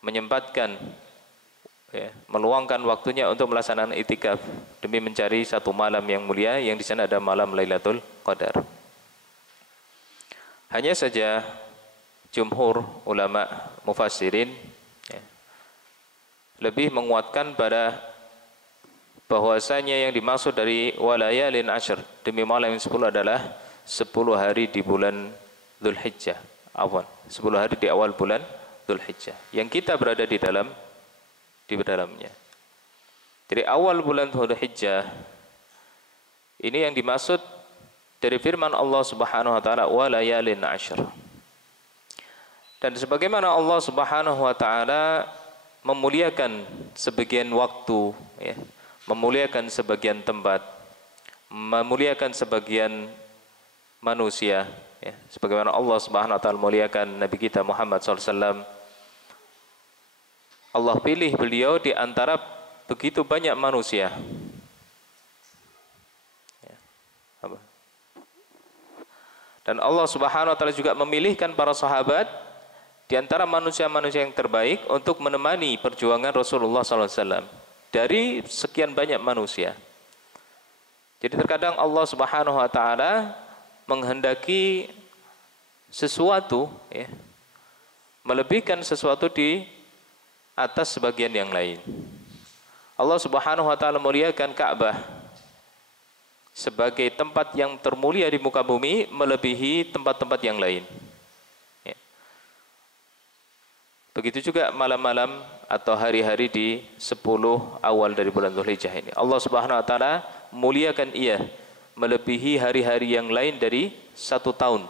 menyempatkan, meluangkan waktunya untuk melaksanakan itikaf demi mencari satu malam yang mulia, yang di sana ada malam Lailatul Qadar. Hanya saja jumhur ulama mufassirin lebih menguatkan pada bahwasanya yang dimaksud dari walayalin ashr, demi malam yang 10 adalah 10 hari di bulan Dzulhijjah. 10 hari di awal bulan Dzulhijjah yang kita berada di dalamnya. Jadi awal bulan Dzulhijjah ini yang dimaksud dari firman Allah Subhanahu wa taala walayalin ashr. Dan sebagaimana Allah Subhanahu wa taala memuliakan sebagian waktu, memuliakan sebagian tempat, memuliakan sebagian manusia, sebagaimana Allah Subhanahu wa taala memuliakan Nabi kita Muhammad SAW. Allah pilih beliau di antara begitu banyak manusia. Dan Allah Subhanahu wa taala juga memilihkan para sahabat di antara manusia-manusia yang terbaik untuk menemani perjuangan Rasulullah SAW dari sekian banyak manusia. Jadi terkadang Allah Subhanahu wa taala menghendaki sesuatu, melebihkan sesuatu di atas sebagian yang lain. Allah Subhanahu wa taala muliakan Ka'bah sebagai tempat yang termulia di muka bumi, melebihi tempat-tempat yang lain. Begitu juga malam-malam atau hari-hari di 10 awal dari bulan Dzulhijjah ini. Allah Subhanahu wa taala muliakan ia melebihi hari-hari yang lain dari 1 tahun.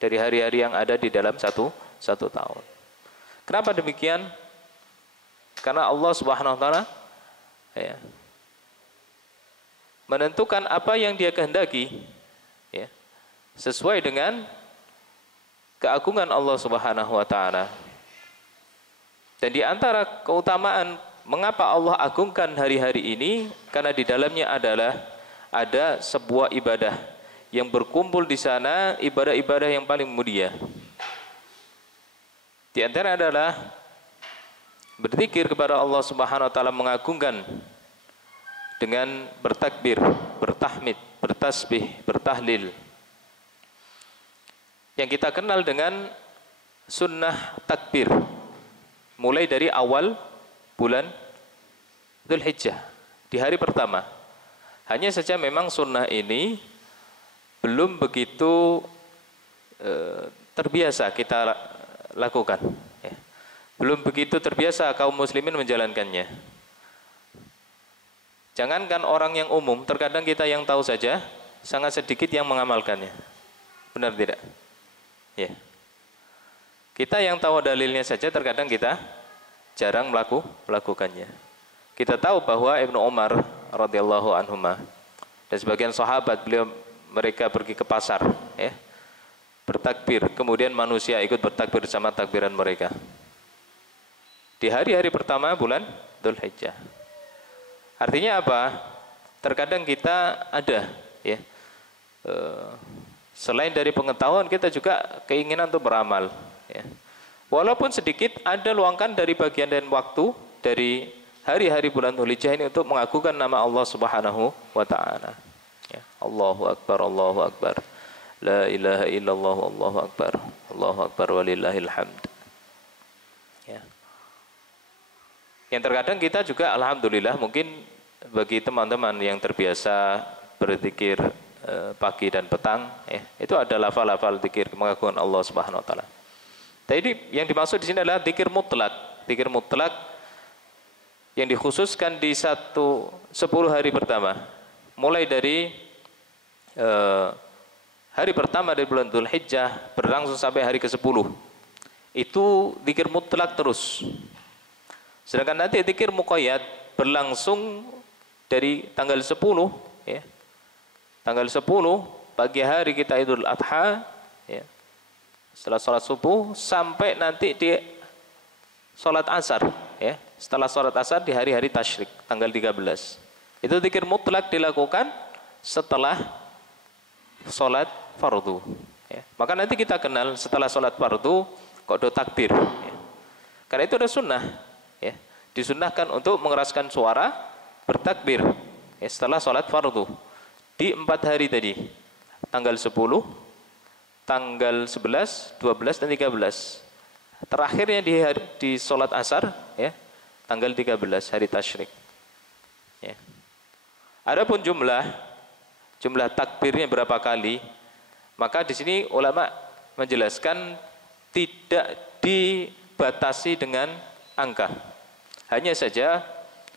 Dari hari-hari yang ada di dalam satu tahun. Kenapa demikian? Karena Allah Subhanahu wa taala menentukan apa yang Dia kehendaki, sesuai dengan keagungan Allah Subhanahu wa taala. Dan di antara keutamaan mengapa Allah agungkan hari-hari ini, karena di dalamnya ada sebuah ibadah yang berkumpul di sana, ibadah-ibadah yang paling mulia. Di antara adalah berzikir kepada Allah Subhanahu wa taala, mengagungkan dengan bertakbir, bertahmid, bertasbih, bertahlil. Yang kita kenal dengan sunnah takbir, mulai dari awal bulan Dzulhijjah di hari pertama. Hanya saja memang sunnah ini belum begitu terbiasa kita lakukan, belum begitu terbiasa kaum muslimin menjalankannya. Jangankan orang yang umum, terkadang kita yang tahu saja sangat sedikit yang mengamalkannya. Benar tidak? Ya. Kita yang tahu dalilnya saja terkadang kita jarang melakukannya. Kita tahu bahwa Ibnu Umar radhiyallahu anhuma dan sebagian sahabat mereka pergi ke pasar, bertakbir, kemudian manusia ikut bertakbir sama takbiran mereka. Di hari-hari pertama bulan Dzulhijjah. Artinya apa? Terkadang kita ada, selain dari pengetahuan, kita juga keinginan untuk beramal. Walaupun sedikit, ada luangkan dari bagian dan waktu dari hari-hari bulan Dzulhijjah ini untuk mengagungkan nama Allah Subhanahu wa taala. Allahu akbar, Allahu akbar. La ilaha illallah, Allahu akbar. Allahu akbar walillahil hamd. Yang terkadang kita juga alhamdulillah, mungkin bagi teman-teman yang terbiasa berzikir pagi dan petang, itu ada lafal-lafal zikir mengagungkan Allah Subhanahu wa taala. Jadi yang dimaksud di sini adalah zikir mutlak. Zikir mutlak yang dikhususkan di 10 hari pertama. Mulai dari hari pertama dari bulan Dzulhijjah berlangsung sampai hari ke-10. Itu zikir mutlak terus. Sedangkan nanti zikir muqayyad berlangsung dari tanggal 10, tanggal 10 pagi hari kita Idul Adha, setelah sholat subuh sampai nanti di sholat asar, setelah sholat asar di hari-hari tasyrik tanggal 13. Itu zikir mutlak dilakukan setelah sholat fardu. Maka nanti kita kenal setelah sholat fardu kok do takbir. Karena itu ada sunnah, ya. Disunnahkan untuk mengeraskan suara bertakbir, ya, setelah sholat fardu di 4 hari tadi, tanggal 10, tanggal 11, 12 dan 13. Terakhirnya di sholat asar, ya, tanggal 13 hari tasyrik. Ya. Adapun jumlah takbirnya berapa kali, maka di sini ulama menjelaskan tidak dibatasi dengan angka. Hanya saja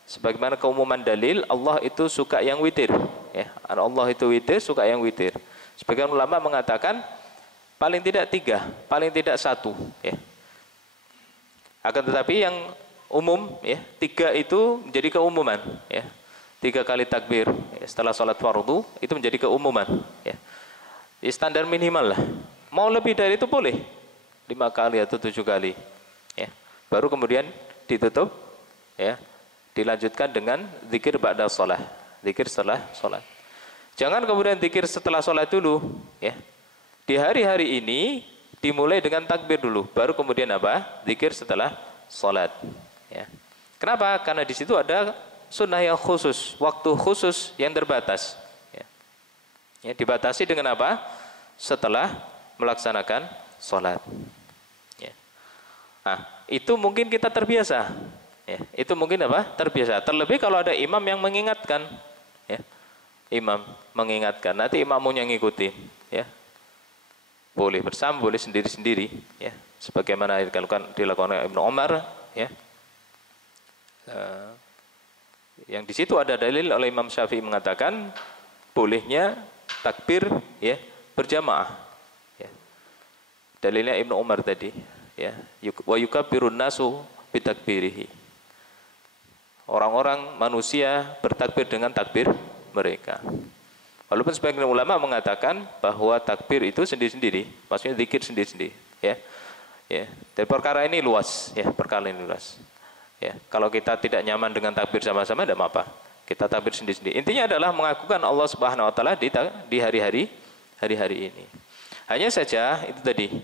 sebagaimana keumuman dalil, Allah itu suka yang witir, ya. Allah itu witir, suka yang witir. Sebagian ulama mengatakan paling tidak 3, paling tidak 1, ya. Akan tetapi yang umum, ya, 3 itu menjadi keumuman, ya. 3 kali takbir, ya, setelah sholat fardu itu menjadi keumuman, ya. Di standar minimal lah. Mau lebih dari itu boleh 5 kali atau 7 kali, ya. Baru kemudian ditutup, ya, dilanjutkan dengan zikir ba'da sholat, zikir setelah sholat. Jangan kemudian zikir setelah sholat dulu, ya. Di hari-hari ini dimulai dengan takbir dulu, baru kemudian apa? Zikir setelah sholat, ya. Kenapa? Karena di situ ada sunnah yang khusus, waktu khusus yang terbatas, ya. Ya, dibatasi dengan apa? Setelah melaksanakan sholat, ya. Nah, itu mungkin kita terbiasa, ya. Itu mungkin apa? Terbiasa. Terlebih kalau ada imam yang mengingatkan, ya. Imam mengingatkan, nanti imamnya ngikutin, ya. Boleh bersama, boleh sendiri-sendiri, ya. Sebagaimana dilakukan oleh Ibnu Umar, ya. Yang di situ ada dalil oleh Imam Syafi'i mengatakan bolehnya takbir, ya, berjamaah, ya. Dalilnya Ibnu Umar tadi, ya, wa yukabbirun nasu bitakbirihi. Orang-orang manusia bertakbir dengan takbir mereka. Walaupun sebagian ulama mengatakan bahwa takbir itu sendiri-sendiri, maksudnya zikir sendiri-sendiri, ya. Ya, dan perkara ini luas, ya, perkara ini luas. Ya, kalau kita tidak nyaman dengan takbir sama-sama tidak apa-apa. Kita takbir sendiri-sendiri. Intinya adalah mengakukan Allah Subhanahu wa taala di hari-hari ini. Hanya saja itu tadi,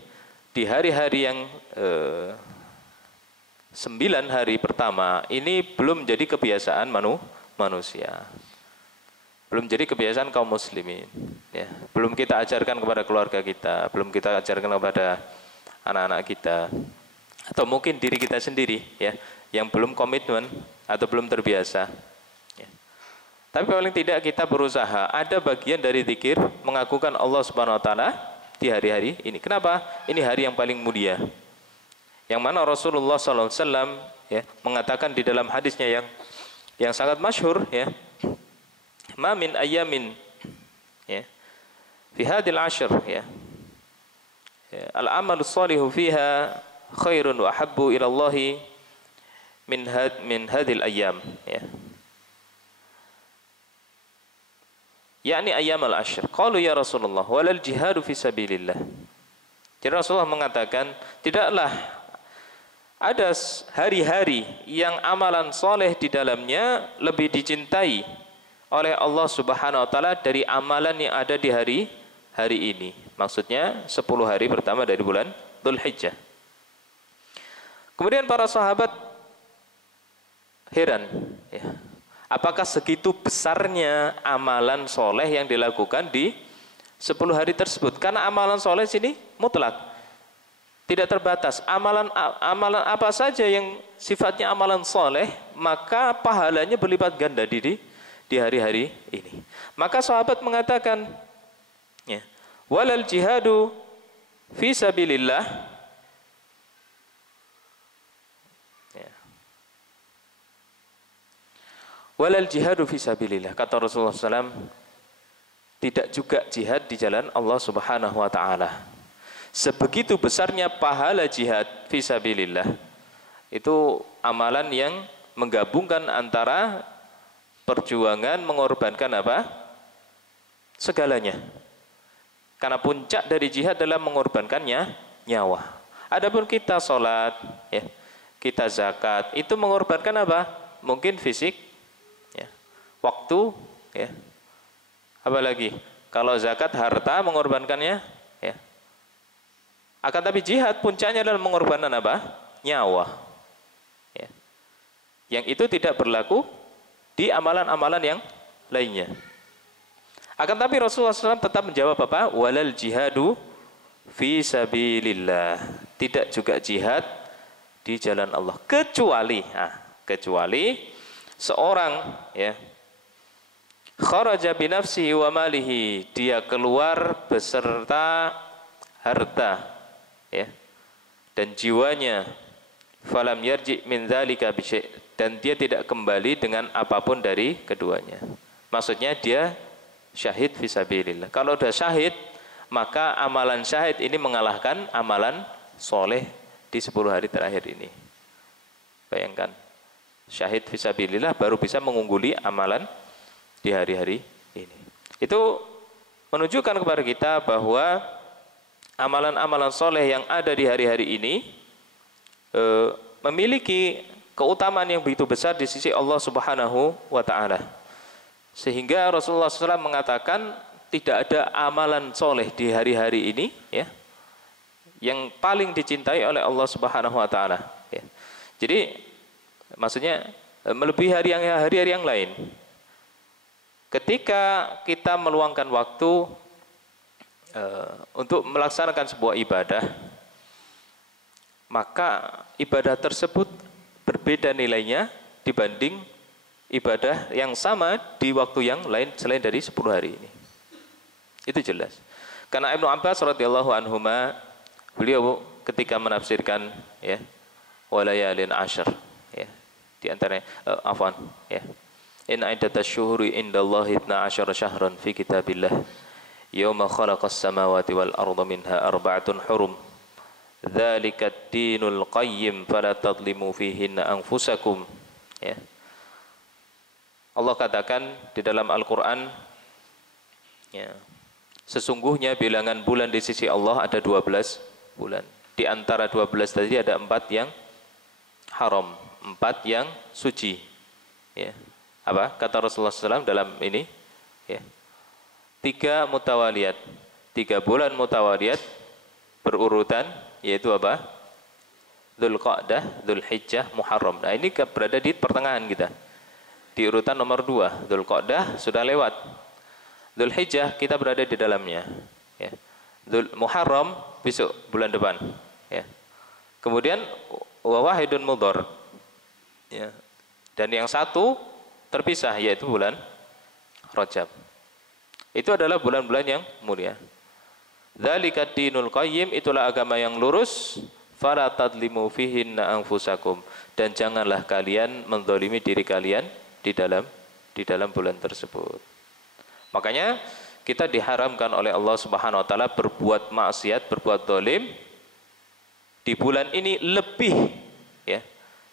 di hari-hari yang 9 hari pertama ini belum jadi kebiasaan manusia. Belum jadi kebiasaan kaum muslimin, ya. Belum kita ajarkan kepada keluarga kita, belum kita ajarkan kepada anak-anak kita, atau mungkin diri kita sendiri, ya, yang belum komitmen atau belum terbiasa, ya. Tapi paling tidak kita berusaha ada bagian dari zikir mengakukan Allah Subhanahu wa taala di hari-hari ini. Kenapa? Ini hari yang paling mulia, yang mana Rasulullah SAW, ya, mengatakan di dalam hadisnya yang sangat masyhur, ya, ma min ayamin, ya, fi hadil ashr, ya, al amalu salihu fiha khairun wa habbu ila Allah min hadil ayam, ya. Yakni ayam al ashr. Qalu ya Rasulullah walal jihadu fi sabilillah. Jadi Rasulullah mengatakan tidaklah ada hari-hari yang amalan soleh di dalamnya lebih dicintai oleh Allah Subhanahu wa taala dari amalan yang ada di hari ini. Maksudnya 10 hari pertama dari bulan Dzulhijjah. Kemudian para sahabat heran, ya. Apakah segitu besarnya amalan soleh yang dilakukan di 10 hari tersebut? Karena amalan soleh sini mutlak, tidak terbatas. Amalan apa saja yang sifatnya amalan soleh, maka pahalanya berlipat ganda di hari-hari ini. Maka sahabat mengatakan, ya, walal jihadu fi sabilillah, ya. Walal jihadu fi sabilillah, kata Rasulullah SAW, tidak juga jihad di jalan Allah Subhanahu wa taala. Sebegitu besarnya pahala jihad fi sabilillah, itu amalan yang menggabungkan antara perjuangan mengorbankan apa? Segalanya. Karena puncak dari jihad adalah mengorbankannya nyawa. Adapun kita sholat, ya, kita zakat, itu mengorbankan apa? Mungkin fisik, ya, waktu, ya. Apalagi kalau zakat harta mengorbankannya, ya. Akan tapi jihad puncaknya adalah mengorbankan apa? Nyawa. Yang itu tidak berlaku di amalan-amalan yang lainnya. Akan tapi Rasulullah SAW tetap menjawab apa? Walal jihadu fi sabilillah. Tidak juga jihad di jalan Allah. Kecuali seorang ya kharaja binafsihi wa malihi, dia keluar beserta harta ya dan jiwanya, falam yarji min dzalika bi syai', dan dia tidak kembali dengan apapun dari keduanya. Maksudnya dia syahid fisabilillah. Kalau sudah syahid, maka amalan syahid ini mengalahkan amalan soleh di 10 hari terakhir ini. Bayangkan, syahid fisabilillah baru bisa mengungguli amalan di hari-hari ini. Itu menunjukkan kepada kita bahwa amalan-amalan soleh yang ada di hari-hari ini memiliki keutamaan yang begitu besar di sisi Allah Subhanahu wa Ta'ala. Sehingga Rasulullah SAW mengatakan tidak ada amalan soleh di hari-hari ini ya yang paling dicintai oleh Allah Subhanahu wa Ta'ala ya. Jadi maksudnya melebihi hari-hari yang lain. Ketika kita meluangkan waktu untuk melaksanakan sebuah ibadah, maka ibadah tersebut berbeda nilainya dibanding ibadah yang sama di waktu yang lain selain dari 10 hari ini. Itu jelas. Karena Ibnu Abbas radhiyallahu anhuma, beliau ketika menafsirkan ya walayalin ashar ya, di antaranya ya, in iddatasy syuhuri indallahi 12 syahran fi kitabillah yauma khalaqas samawati wal arda minha arba'atun hurum dzalika ad-dinul qayyim fala tadlimu fihinna anfusakum ya. Allah katakan di dalam Al-Qur'an ya, sesungguhnya bilangan bulan di sisi Allah ada 12 bulan. Di antara 12 tadi ada 4 yang haram, 4 yang suci ya. Apa kata Rasulullah SAW dalam ini ya, 3 mutawaliyat, 3 bulan mutawaliyat berurutan, yaitu apa? Dzulqa'dah, Dzulhijjah, Muharram. Nah ini berada di pertengahan kita, di urutan nomor 2. Dzulqa'dah sudah lewat, Dzulhijjah kita berada di dalamnya ya. Muharram besok bulan depan ya. Kemudian wawahidun mudhar ya. Dan yang satu terpisah, yaitu bulan Rajab. Itu adalah bulan-bulan yang mulia. Dzalika ad-dinul qayyim, itulah agama yang lurus. Fala tadlimu fihinna anfusakum, dan janganlah kalian menzalimi diri kalian di dalam bulan tersebut. Makanya kita diharamkan oleh Allah Subhanahu wa taala berbuat maksiat, berbuat zalim di bulan ini lebih ya,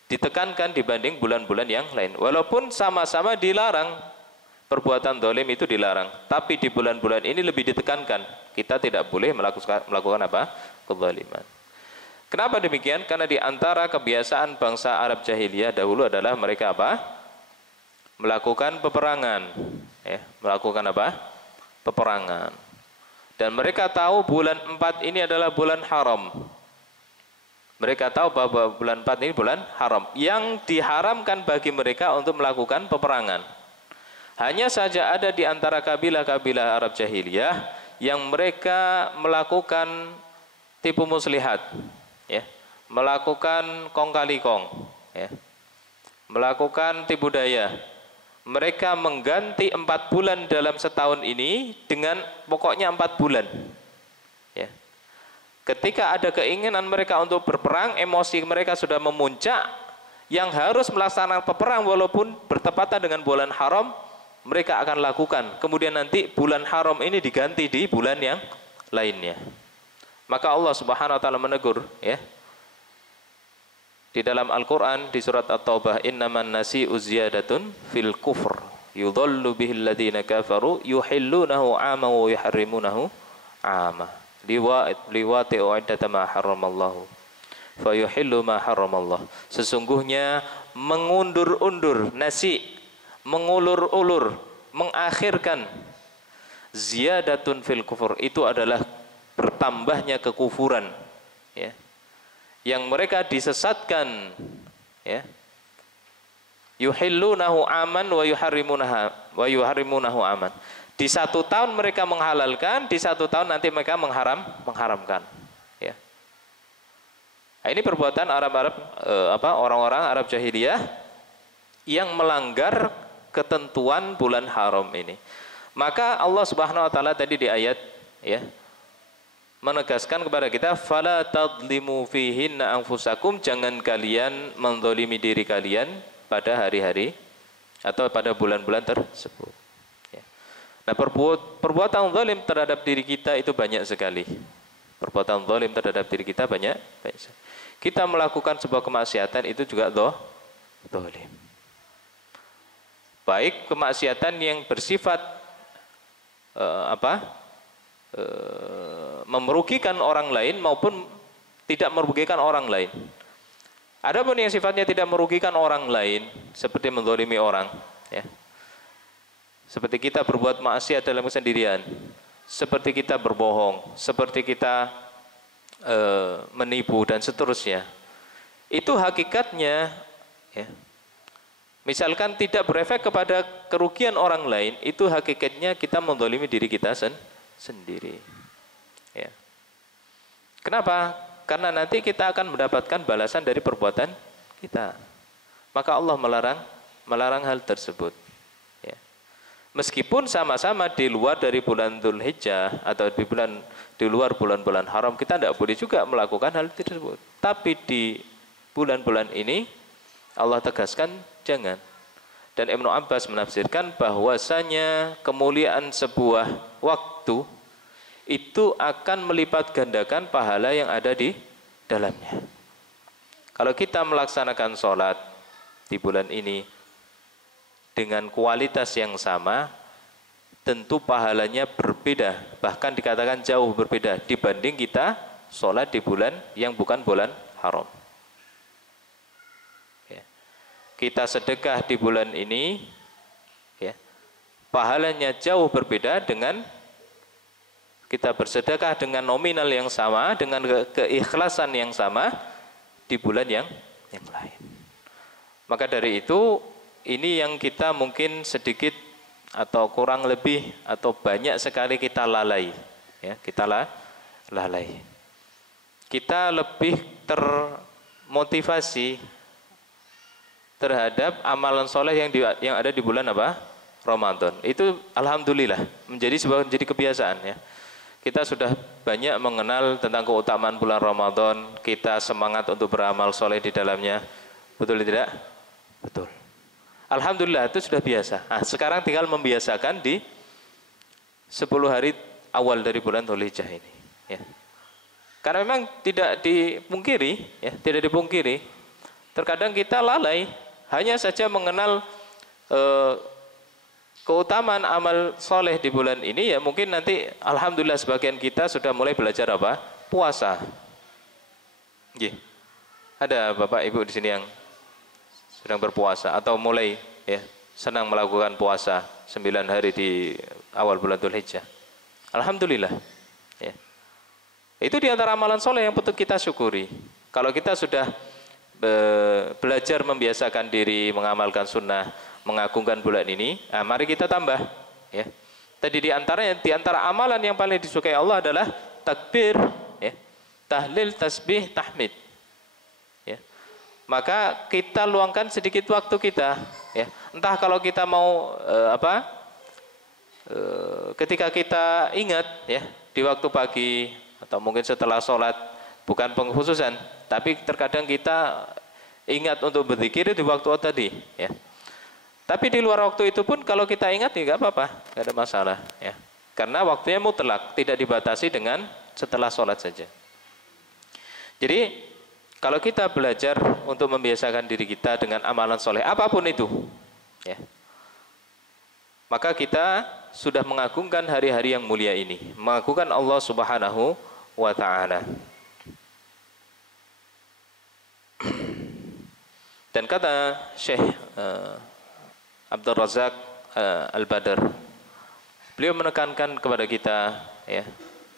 ditekankan dibanding bulan-bulan yang lain. Walaupun sama-sama dilarang, perbuatan zalim itu dilarang, tapi di bulan-bulan ini lebih ditekankan. Kita tidak boleh melakukan apa? Kezaliman. Kenapa demikian? Karena di antara kebiasaan bangsa Arab jahiliyah dahulu adalah mereka apa? Melakukan peperangan. Ya, melakukan apa? Peperangan. Dan mereka tahu bulan 4 ini adalah bulan haram. Mereka tahu bahwa bulan 4 ini bulan haram, yang diharamkan bagi mereka untuk melakukan peperangan. Hanya saja ada di antara kabilah-kabilah Arab jahiliyah yang mereka melakukan tipu muslihat, ya, melakukan kong kali kong, ya, melakukan tipu daya. Mereka mengganti 4 bulan dalam setahun ini dengan pokoknya 4 bulan. Ya. Ketika ada keinginan mereka untuk berperang, emosi mereka sudah memuncak, yang harus melaksanakan peperang walaupun bertepatan dengan bulan haram, mereka akan lakukan. Kemudian nanti bulan haram ini diganti di bulan yang lainnya. Maka Allah Subhanahu wa taala menegur ya, di dalam Al-Quran di surat At-Taubah, innaman nasi'u ziyadatun fil kufr yudhallu bihil ladhina kafaru yuhillunahu 'ama wa yuharrimunahu 'ama liwati'u 'iddata ma harramallahu fayuhillu ma harramallah. Sesungguhnya mengundur-undur, nasi, mengulur-ulur, mengakhirkan, ziyadatun fil kufur, itu adalah bertambahnya kekufuran ya, yang mereka disesatkan ya, Yuhillunahu aman wa yuharrimunahu aman. Di 1 tahun mereka menghalalkan, di 1 tahun nanti mereka mengharamkan. Ya. Nah, ini perbuatan orang-orang Arab jahiliyah yang melanggar ketentuan bulan haram ini. Maka Allah Subhanahu wa taala tadi di ayat ya menegaskan kepada kita, fala tadlimu fihinna anfusakum, jangan kalian menzalimi diri kalian pada hari-hari atau pada bulan-bulan tersebut. Nah, perbuatan zalim terhadap diri kita itu banyak sekali. Perbuatan zalim terhadap diri kita banyak sekali. Kita melakukan sebuah kemaksiatan itu juga zalim. Baik kemaksiatan yang bersifat merugikan orang lain maupun tidak merugikan orang lain. Adapun yang sifatnya tidak merugikan orang lain seperti menzalimi orang, ya. Seperti kita berbuat maksiat dalam kesendirian, seperti kita berbohong, seperti kita menipu dan seterusnya. Itu hakikatnya ya, misalkan tidak berefek kepada kerugian orang lain, itu hakikatnya kita menzalimi diri kita sendiri. Ya. Kenapa? Karena nanti kita akan mendapatkan balasan dari perbuatan kita. Maka Allah melarang hal tersebut. Ya. Meskipun sama-sama di luar dari bulan Dzulhijjah atau di luar bulan-bulan haram, kita tidak boleh juga melakukan hal tersebut. Tapi di bulan-bulan ini Allah tegaskan jangan. Dan Ibnu Abbas menafsirkan bahwasanya kemuliaan sebuah waktu itu akan melipat gandakan pahala yang ada di dalamnya. Kalau kita melaksanakan sholat di bulan ini dengan kualitas yang sama, tentu pahalanya berbeda, bahkan dikatakan jauh berbeda dibanding kita sholat di bulan yang bukan bulan haram. Ya. Kita sedekah di bulan ini, ya, pahalanya jauh berbeda dengan kita bersedekah dengan nominal yang sama, dengan keikhlasan yang sama di bulan yang lain. Maka dari itu, ini yang kita mungkin sedikit atau kurang lebih atau banyak sekali kita lalai, ya, kita lalai. Kita lebih termotivasi terhadap amalan soleh yang ada di bulan apa? Ramadan. Itu alhamdulillah menjadi kebiasaan, ya. Kita sudah banyak mengenal tentang keutamaan bulan Ramadan, kita semangat untuk beramal soleh di dalamnya. Betul tidak? Betul. Alhamdulillah itu sudah biasa. Nah, sekarang tinggal membiasakan di 10 hari awal dari bulan Dzulhijjah ini. Ya. Karena memang tidak dipungkiri, ya, tidak dipungkiri. Terkadang kita lalai, hanya saja mengenal keutamaan amal soleh di bulan ini, ya mungkin nanti alhamdulillah sebagian kita sudah mulai belajar apa? Puasa. Yeah. Ada bapak ibu di sini yang sedang berpuasa atau mulai ya senang melakukan puasa 9 hari di awal bulan Dzulhijjah. Alhamdulillah. Ya. Itu di antara amalan soleh yang patut kita syukuri. Kalau kita sudah belajar membiasakan diri mengamalkan sunnah, mengagungkan bulan ini, nah mari kita tambah, ya. Tadi di antara amalan yang paling disukai Allah adalah takbir, ya, tahlil, tasbih, tahmid, ya. Maka kita luangkan sedikit waktu kita, ya. Entah kalau kita mau ketika kita ingat, ya, di waktu pagi atau mungkin setelah sholat, bukan pengkhususan, tapi terkadang kita ingat untuk berzikir di waktu tadi, ya. Tapi di luar waktu itu pun kalau kita ingat ya nggak apa-apa, nggak ada masalah, ya. Karena waktunya mutlak, tidak dibatasi dengan setelah sholat saja. Jadi kalau kita belajar untuk membiasakan diri kita dengan amalan soleh apapun itu, ya, maka kita sudah mengagungkan hari-hari yang mulia ini, mengagungkan Allah Subhanahu wa Ta'ala. Dan kata Syekh Abdul Razak Al-Badr, beliau menekankan kepada kita, ya,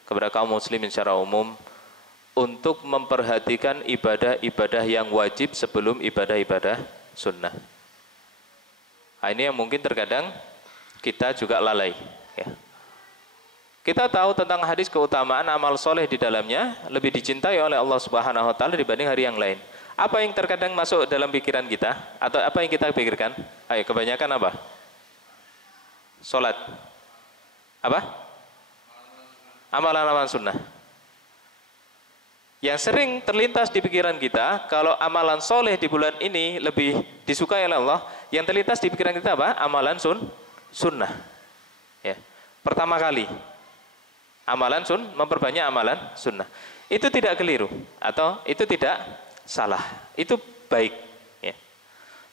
kepada kaum muslimin secara umum, untuk memperhatikan ibadah-ibadah yang wajib sebelum ibadah-ibadah sunnah. Nah, ini yang mungkin terkadang kita juga lalai. Ya. Kita tahu tentang hadis keutamaan amal soleh di dalamnya lebih dicintai oleh Allah Subhanahu Wa Taala dibanding hari yang lain. Apa yang terkadang masuk dalam pikiran kita atau apa yang kita pikirkan? Ayo, kebanyakan apa? Salat. Apa? Amalan-amalan sunnah. Yang sering terlintas di pikiran kita, kalau amalan soleh di bulan ini lebih disukai oleh Allah, yang terlintas di pikiran kita apa? Amalan sunnah. Ya. Pertama kali, amalan memperbanyak amalan sunnah. Itu tidak keliru atau itu tidak salah. Itu baik. Ya.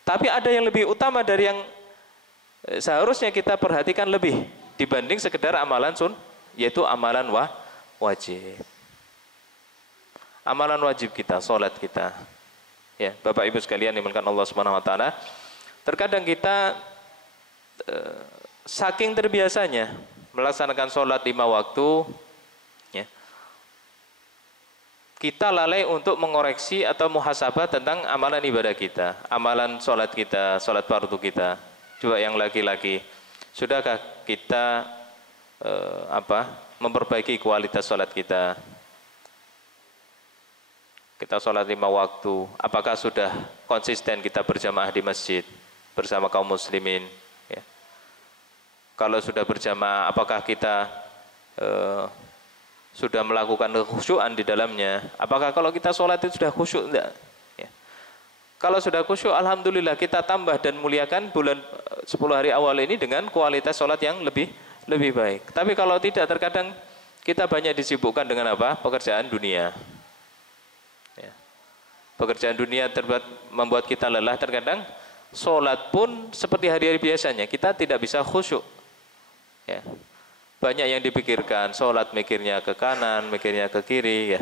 Tapi ada yang lebih utama dari yang seharusnya kita perhatikan lebih dibanding sekedar amalan yaitu amalan wajib. Amalan wajib kita, sholat kita. Ya, Bapak Ibu sekalian dimuliakan Allah Subhanahu Wa Taala. Terkadang kita saking terbiasanya melaksanakan sholat 5 waktu, ya, kita lalai untuk mengoreksi atau muhasabah tentang amalan ibadah kita, amalan sholat kita, sholat fardu kita. Coba yang laki-laki, sudahkah kita memperbaiki kualitas sholat kita? Kita sholat 5 waktu, apakah sudah konsisten kita berjamaah di masjid bersama kaum muslimin? Ya. Kalau sudah berjamaah, apakah kita sudah melakukan kekhusyuan di dalamnya? Apakah kalau kita sholat itu sudah khusyuk? Enggak. Ya. Kalau sudah khusyuk, alhamdulillah kita tambah dan muliakan bulan 10 hari awal ini dengan kualitas sholat yang lebih baik. Tapi kalau tidak, terkadang kita banyak disibukkan dengan apa? Pekerjaan dunia. Pekerjaan dunia membuat kita lelah, terkadang sholat pun seperti hari-hari biasanya, kita tidak bisa khusyuk. Ya. Banyak yang dipikirkan, sholat mikirnya ke kanan, mikirnya ke kiri, ya.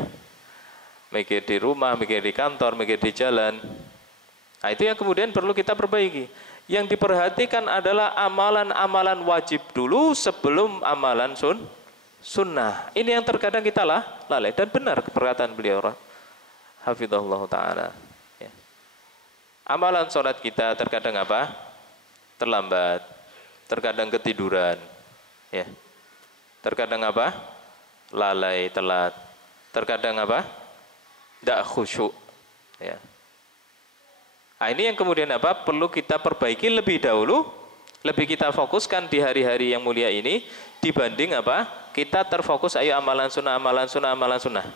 Mikir di rumah, mikir di kantor, mikir di jalan. Nah, itu yang kemudian perlu kita perbaiki. Yang diperhatikan adalah amalan-amalan wajib dulu sebelum amalan sunnah. Ini yang terkadang kita lalai, dan benar perkataan beliau hafizahullah ta'ala. Ya. Amalan sholat kita terkadang apa? Terlambat, terkadang ketiduran, ya. Terkadang apa? Lalai, telat. Terkadang apa? Tidak khusyuk. Ya. Nah, ini yang kemudian apa? Perlu kita perbaiki lebih dahulu, lebih kita fokuskan di hari-hari yang mulia ini dibanding apa? Kita terfokus ayo amalan sunnah, amalan sunnah, amalan sunnah.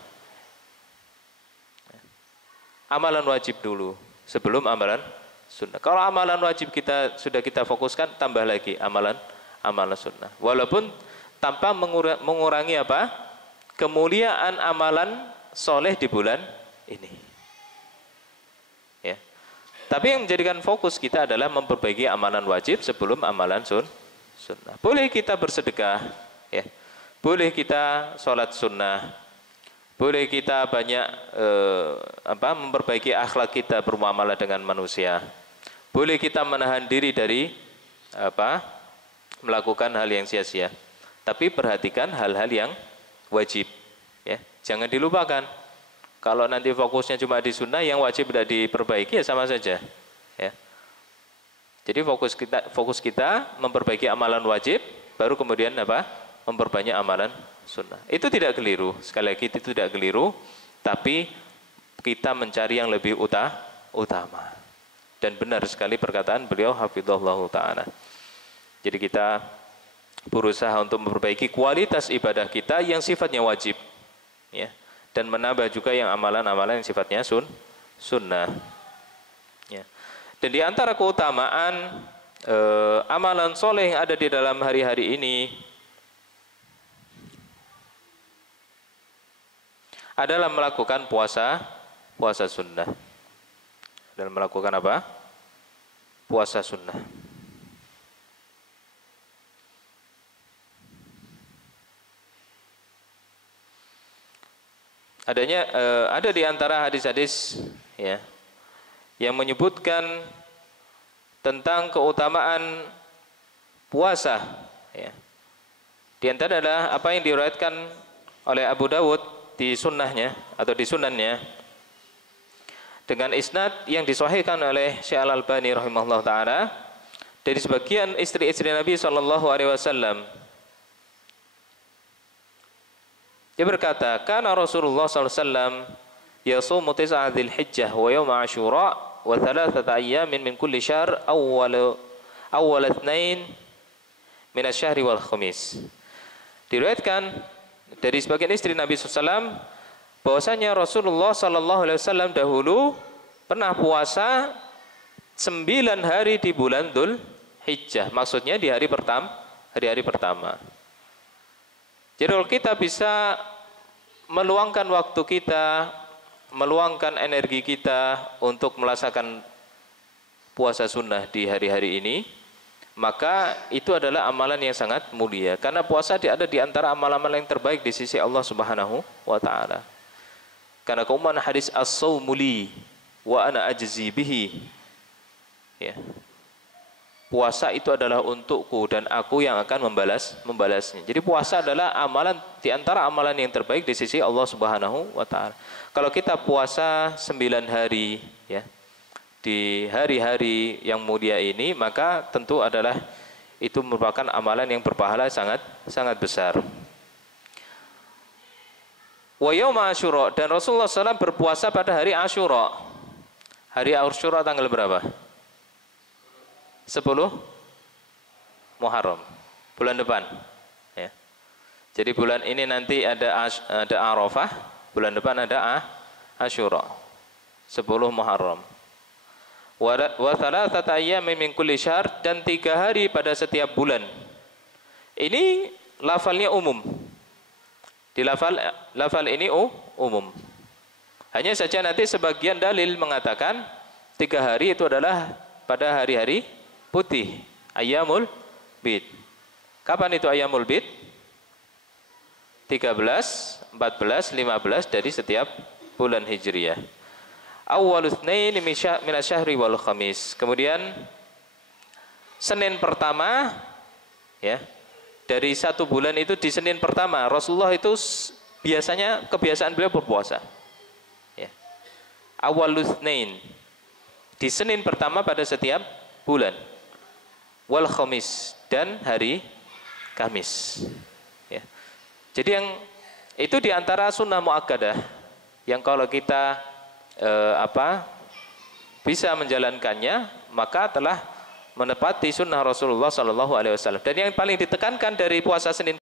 Amalan wajib dulu sebelum amalan sunnah. Kalau amalan wajib kita sudah kita fokuskan, tambah lagi amalan sunnah. Walaupun tanpa mengurangi apa? Kemuliaan amalan soleh di bulan ini. Ya. Tapi yang menjadikan fokus kita adalah memperbaiki amalan wajib sebelum amalan sunnah. Boleh kita bersedekah, ya. Boleh kita sholat sunnah. Boleh kita banyak memperbaiki akhlak kita bermuamalah dengan manusia. Boleh kita menahan diri dari melakukan hal yang sia-sia. Tapi perhatikan hal-hal yang wajib. Ya, jangan dilupakan. Kalau nanti fokusnya cuma di sunnah, yang wajib tidak diperbaiki ya sama saja. Ya. Jadi fokus kita memperbaiki amalan wajib, baru kemudian memperbanyak amalan sunnah. Itu tidak keliru, sekali lagi itu tidak keliru, tapi kita mencari yang lebih utama. Dan benar sekali perkataan beliau hafizahullah ta'ala. Jadi kita berusaha untuk memperbaiki kualitas ibadah kita yang sifatnya wajib, ya, dan menambah juga yang amalan-amalan yang sifatnya sunnah. Ya. Dan di antara keutamaan amalan soleh yang ada di dalam hari-hari ini adalah melakukan puasa sunnah. Dan melakukan apa? Puasa sunnah. Ada di antara hadis-hadis, ya, yang menyebutkan tentang keutamaan puasa, ya. Di antara adalah apa yang diriwayatkan oleh Abu Dawud di sunnahnya atau di sunannya dengan isnad yang disahihkan oleh Syekh Al-Albani rahimahullah ta'ala dari sebagian istri-istri Nabi Shallallahu Alaihi Wasallam. Dia berkata, "Kana Rasulullah sallallahu alaihi wasallam yasumu tis'a Dzulhijjah wa yaum Asyura wa thalathata ayyamin min kulli syahr awwal itsnain min asy-syahri wal khamis." Diriwayatkan dari sebagian istri Nabi sallallahu alaihi wasallam bahwasanya Rasulullah sallallahu alaihi wasallam dahulu pernah puasa 9 hari di bulan Dzulhijjah. Maksudnya di hari pertama. Jadi kalau kita bisa meluangkan waktu kita, meluangkan energi kita untuk melaksanakan puasa sunnah di hari-hari ini, maka itu adalah amalan yang sangat mulia. Karena puasa ada di antara amalan-amalan yang terbaik di sisi Allah Subhanahu wa taala. Karena keumuman hadis as-shaumu li wa ana ajzi bihi. Ya. Puasa itu adalah untukku dan aku yang akan membalasnya. Jadi puasa adalah amalan di antara amalan yang terbaik di sisi Allah Subhanahu wa taala. Kalau kita puasa 9 hari ya, di hari-hari yang mulia ini, maka tentu adalah itu merupakan amalan yang berpahala sangat besar. Wa yaum Asyura, dan Rasulullah SAW berpuasa pada hari Asyura. Hari Asyura tanggal berapa? 10 Muharram, bulan depan ya. Jadi bulan ini nanti ada Arafah, bulan depan ada Asyura, 10 Muharram. Wa thalathata ayyamin min kulli syahr, dan 3 hari pada setiap bulan. Ini lafalnya umum. Di lafal ini umum. Hanya saja nanti sebagian dalil mengatakan 3 hari itu adalah pada hari-hari putih, ayyamul bid. Kapan itu ayyamul bid? 13, 14, 15 dari setiap bulan Hijriyah. Awwalus tsnain min asy-syahri wal khamis. Kemudian Senin pertama ya, dari 1 bulan itu di Senin pertama Rasulullah itu biasanya kebiasaan beliau berpuasa. Ya. Awwalus tsnain, di Senin pertama pada setiap bulan. Wal khamis, dan hari Kamis ya. Jadi yang itu diantara sunnah muakkadah yang kalau kita bisa menjalankannya maka telah menepati sunnah Rasulullah SAW. Dan yang paling ditekankan dari puasa Senin